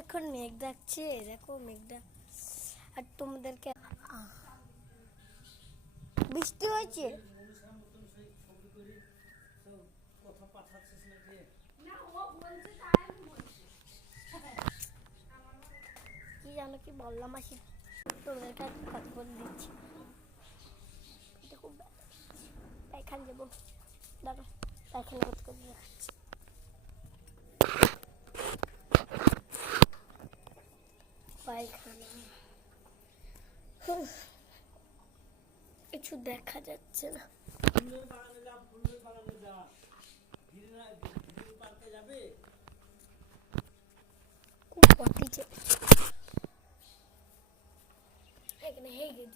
এখন মেঘ ডাকছে, দেখো মেঘটা। আর তোমাদেরকে বৃষ্টি হয়েছে। কি জানো কি বললাম, মাসি তোমাদেরকে কথা বলে দিচ্ছি। পায়খানা যাবো, দাঁড়ো পায়খানা করতে করতে দেখাচ্ছি। পায়খানা কিছু দেখা যাচ্ছে না। খুব পটি চেপেছে এখানে, হেগে